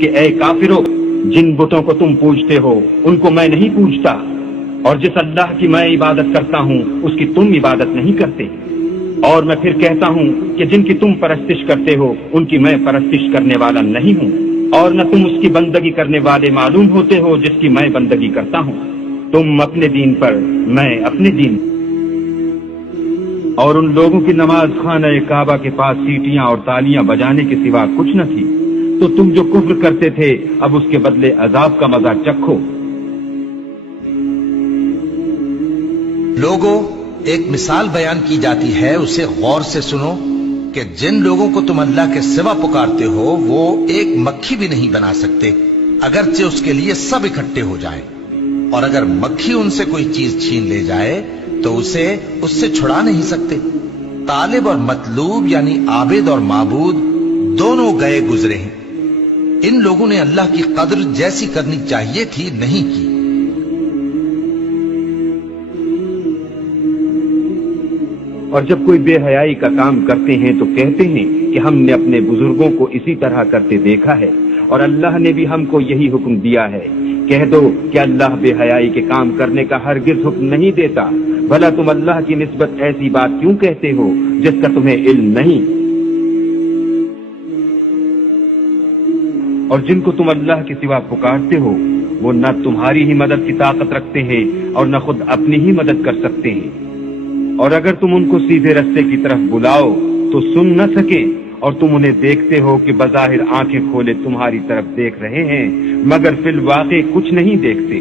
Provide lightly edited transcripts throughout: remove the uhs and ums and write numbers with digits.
کہ اے کافرو، جن بتوں کو تم پوجتے ہو ان کو میں نہیں پوجتا، اور جس اللہ کی میں عبادت کرتا ہوں اس کی تم عبادت نہیں کرتے، اور میں پھر کہتا ہوں کہ جن کی تم پرستش کرتے ہو ان کی میں پرستش کرنے والا نہیں ہوں، اور نہ تم اس کی بندگی کرنے والے معلوم ہوتے ہو جس کی میں بندگی کرتا ہوں، تم اپنے دین پر میں اپنے دین۔ اور ان لوگوں کی نماز خانہ کعبہ کے پاس سیٹیاں اور تالیاں بجانے کے سوا کچھ نہ تھی، تو تم جو کفر کرتے تھے اب اس کے بدلے عذاب کا مزہ چکھو۔ لوگوں، ایک مثال بیان کی جاتی ہے، اسے غور سے سنو کہ جن لوگوں کو تم اللہ کے سوا پکارتے ہو وہ ایک مکھی بھی نہیں بنا سکتے اگرچہ اس کے لیے سب اکٹھے ہو جائیں، اور اگر مکھی ان سے کوئی چیز چھین لے جائے تو اسے اس سے چھڑا نہیں سکتے۔ طالب اور مطلوب یعنی عابد اور معبود دونوں گئے گزرے ہیں۔ ان لوگوں نے اللہ کی قدر جیسی کرنی چاہیے تھی نہیں کی۔ اور جب کوئی بے حیائی کا کام کرتے ہیں تو کہتے ہیں کہ ہم نے اپنے بزرگوں کو اسی طرح کرتے دیکھا ہے، اور اللہ نے بھی ہم کو یہی حکم دیا ہے۔ کہہ دو کہ اللہ بے حیائی کے کام کرنے کا ہرگز حکم نہیں دیتا، بھلا تم اللہ کی نسبت ایسی بات کیوں کہتے ہو جس کا تمہیں علم نہیں؟ اور جن کو تم اللہ کے سوا پکارتے ہو وہ نہ تمہاری ہی مدد کی طاقت رکھتے ہیں اور نہ خود اپنی ہی مدد کر سکتے ہیں، اور اگر تم ان کو سیدھے رستے کی طرف بلاؤ تو سن نہ سکیں، اور تم انہیں دیکھتے ہو کہ بظاہر آنکھیں کھولے تمہاری طرف دیکھ رہے ہیں مگر فی الواقع کچھ نہیں دیکھتے۔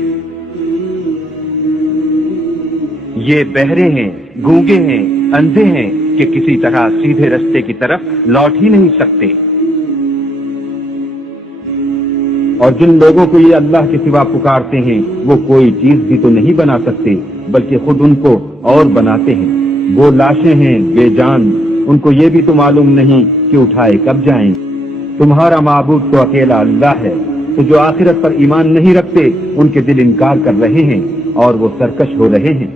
یہ بہرے ہیں، گونگے ہیں، اندھے ہیں کہ کسی طرح سیدھے رستے کی طرف لوٹ ہی نہیں سکتے۔ اور جن لوگوں کو یہ اللہ کے سوا پکارتے ہیں وہ کوئی چیز بھی تو نہیں بنا سکتے بلکہ خود ان کو اور بناتے ہیں۔ وہ لاشیں ہیں بے جان، ان کو یہ بھی تو معلوم نہیں کہ اٹھائے کب جائیں۔ تمہارا معبود تو اکیلا اللہ ہے، تو جو آخرت پر ایمان نہیں رکھتے ان کے دل انکار کر رہے ہیں اور وہ سرکش ہو رہے ہیں۔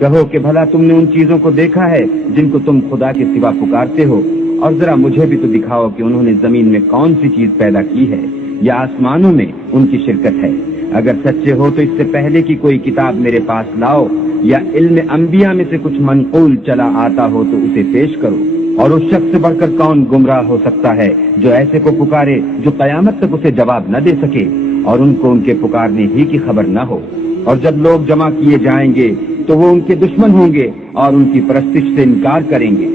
کہو کہ بھلا تم نے ان چیزوں کو دیکھا ہے جن کو تم خدا کے سوا پکارتے ہو، اور ذرا مجھے بھی تو دکھاؤ کہ انہوں نے زمین میں کون سی چیز پیدا کی ہے یا آسمانوں میں ان کی شرکت ہے۔ اگر سچے ہو تو اس سے پہلے کی کوئی کتاب میرے پاس لاؤ، یا علم انبیاء میں سے کچھ منقول چلا آتا ہو تو اسے پیش کرو۔ اور اس شخص سے بڑھ کر کون گمراہ ہو سکتا ہے جو ایسے کو پکارے جو قیامت تک اسے جواب نہ دے سکے اور ان کو ان کے پکارنے ہی کی خبر نہ ہو۔ اور جب لوگ جمع کیے جائیں گے تو وہ ان کے دشمن ہوں گے اور ان کی پرستش سے انکار کریں گے۔